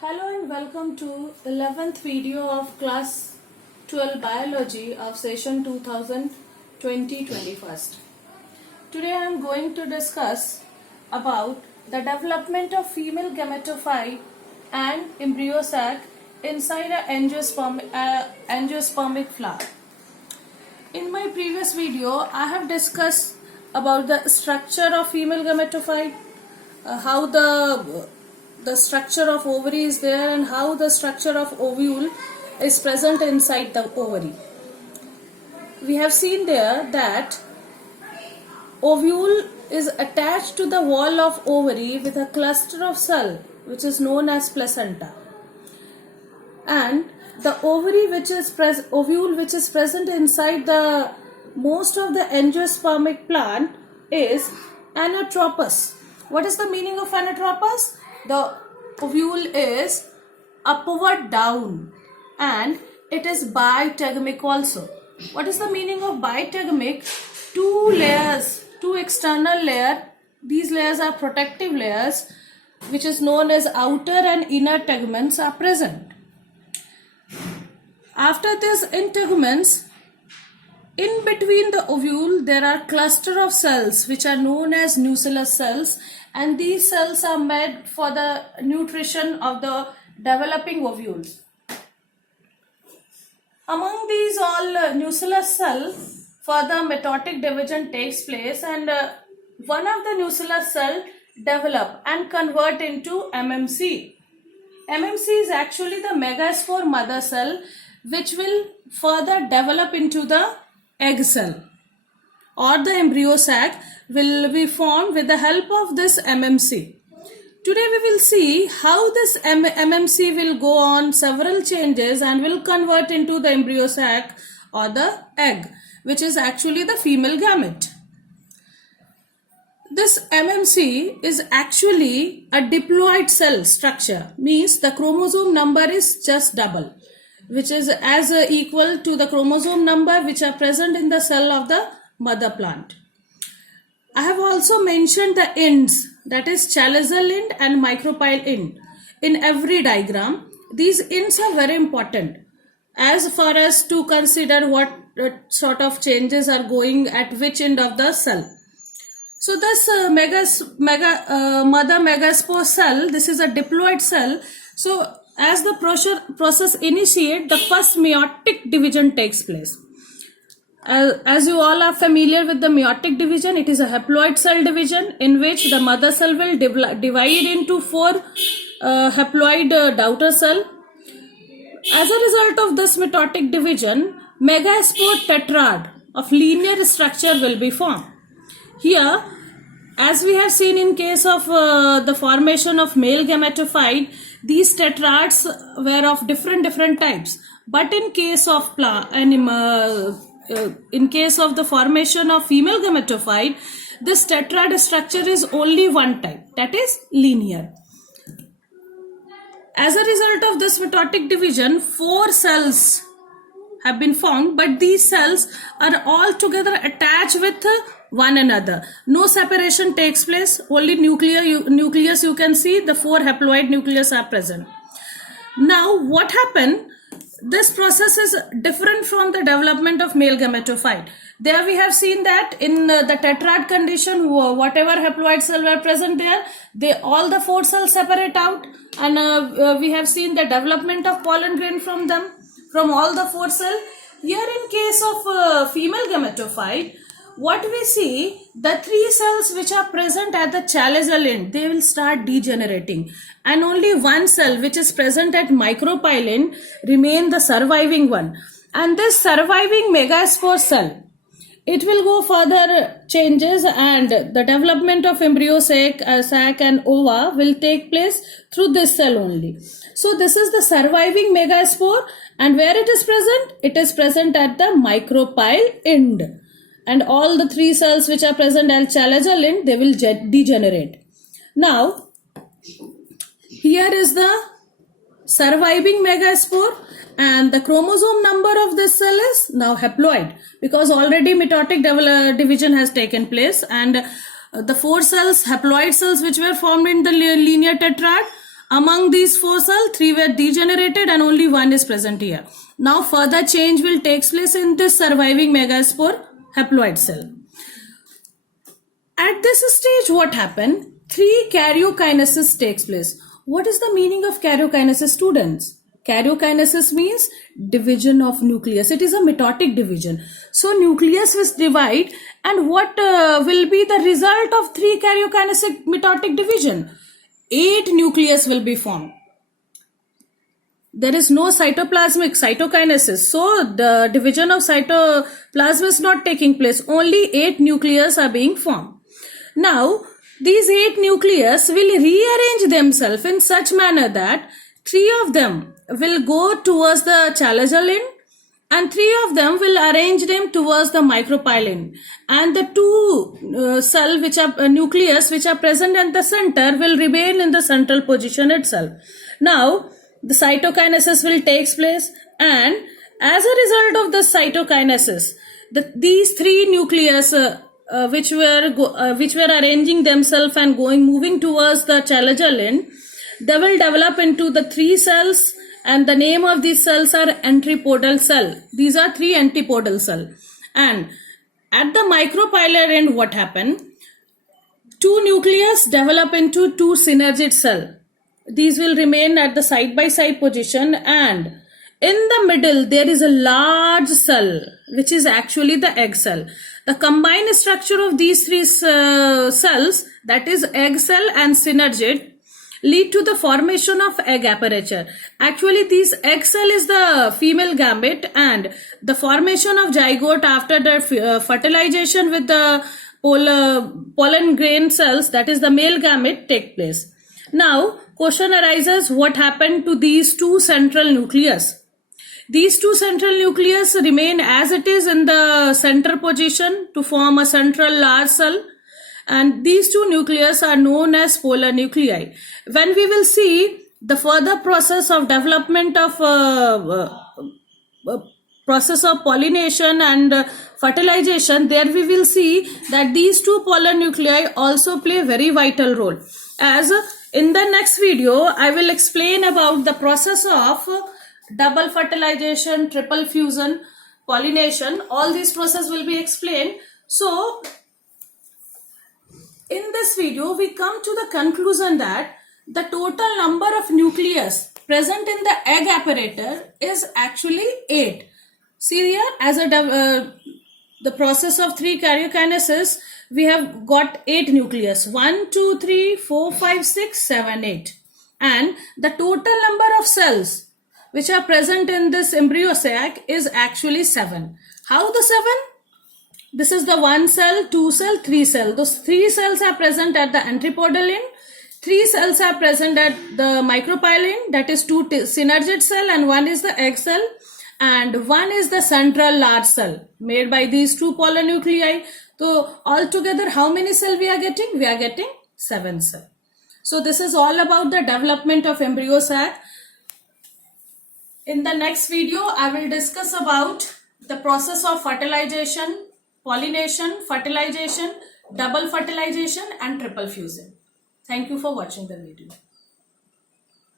Hello and welcome to 11th video of class 12 biology of session 2020-21. Today I am going to discuss about the development of female gametophyte and embryo sac inside an angiospermic flower. In my previous video I have discussed about the structure of female gametophyte, how the structure of ovary is there and how the structure of ovule is present inside the ovary. We have seen there that ovule is attached to the wall of ovary with a cluster of cell which is known as placenta, and the ovary ovule which is present inside the most of the angiospermic plant is anatropous. What is the meaning of anatropous? The ovule is upward down and it is bitegamic also. What is the meaning of bitegamic? Two layers, two external layers. These layers are protective layers which is known as outer and inner teguments are present. After these integuments, in between the ovule there are cluster of cells which are known as nucellus cells, and these cells are made for the nutrition of the developing ovules. Among these all nucellus cells, further mitotic division takes place, and one of the nucellus cell develop and convert into MMC. MMC is actually the megaspore mother cell which will further develop into the egg cell, or the embryo sac will be formed with the help of this MMC. Today we will see how this MMC will go on several changes and will convert into the embryo sac or the egg, which is actually the female gamete. This MMC is actually a diploid cell structure, means the chromosome number is just double, which is as equal to the chromosome number which are present in the cell of the mother plant. I have also mentioned the ends, that is chalazial end and micropyle end, in every diagram. These ends are very important as far as to consider what sort of changes are going at which end of the cell. So this mother megaspore cell, this is a diploid cell. So as the process initiates, the first meiotic division takes place. As you all are familiar with the meiotic division, it is a haploid cell division in which the mother cell will divide into four haploid daughter cell. As a result of this mitotic division, megaspore tetrad of linear structure will be formed. Here, as we have seen in case of the formation of male gametophyte, these tetrads were of different types. But in case of the formation of female gametophyte, this tetrad structure is only one type, that is linear. As a result of this mitotic division, four cells have been formed, but these cells are all together attached with one another. No separation takes place, only nucleus you can see, the four haploid nucleus are present. Now what happened? This process is different from the development of male gametophyte. There we have seen that in the tetrad condition, whatever haploid cell were present there, all the four cells separate out, and we have seen the development of pollen grain from them, from all the four cells. Here in case of female gametophyte, what we see, the three cells which are present at the chalazial end, they will start degenerating, and only one cell which is present at micropyle end remain the surviving one. And this surviving megaspore cell, it will go further changes, and the development of embryo sac and ova will take place through this cell only. So this is the surviving megaspore, and where it is present? It is present at the micropyle end. And all the three cells which are present at chalazial end, they will degenerate. Now, here is the surviving megaspore, and the chromosome number of this cell is now haploid, because already mitotic division has taken place, and the four cells, haploid cells which were formed in the linear tetrad, Among these 4 cells, 3 were degenerated and only 1 is present here. Now further change will take place in this surviving megaspore haploid cell. At this stage, what happened? 3 karyokinesis takes place. What is the meaning of karyokinesis, students? Karyokinesis means division of nucleus. It is a mitotic division. So nucleus will divide, and what will be the result of 3 karyokinetic mitotic division? 8 nucleus will be formed. There is no cytoplasmic cytokinesis. So the division of cytoplasm is not taking place. Only 8 nucleus are being formed. Now, these 8 nucleus will rearrange themselves in such manner that 3 of them will go towards the chalazoline and 3 of them will arrange them towards the micropylene, and the 2 cell which are nucleus which are present at the center will remain in the central position itself. Now, the cytokinesis will take place, and as a result of the cytokinesis, these 3 nucleus which were arranging themselves and moving towards the chalazoline, they will develop into the 3 cells, and the name of these cells are antipodal cell. These are 3 antipodal cell. And at the micropylar end, what happened? 2 nucleus develop into 2 synergid cell. These will remain at the side by side position, and in the middle there is a large cell which is actually the egg cell. The combined structure of these 3 cells, that is egg cell and synergid, lead to the formation of egg aperture. Actually, this egg cell is the female gamete, and the formation of zygote after the fertilization with the pollen grain cells, that is the male gamete, take place. Now, question arises, what happened to these 2 central nucleus? These 2 central nucleus remain as it is in the center position to form a central large cell, and these 2 nucleus are known as polar nuclei. When we will see the further process of development of process of pollination and fertilization, there we will see that these 2 polar nuclei also play a very vital role. As in the next video, I will explain about the process of double fertilization, triple fusion, pollination. All these processes will be explained. So, in this video, we come to the conclusion that the total number of nucleus present in the egg apparatus is actually 8. See here, as the process of 3 karyokinesis, we have got 8 nucleus. 1, 2, 3, 4, 5, 6, 7, 8. And the total number of cells which are present in this embryo sac is actually 7. How the 7? This is the 1 cell, 2 cell, 3 cell. Those 3 cells are present at the antipodal end. 3 cells are present at the micropylene, that is 2 synergid cell, and 1 is the egg cell, and 1 is the central large cell made by these 2 polar nuclei. So altogether, how many cells we are getting? We are getting 7 cells. So this is all about the development of embryo sac. In the next video, I will discuss about the process of fertilization, pollination, fertilization, double fertilization and triple fusion. Thank you for watching the video.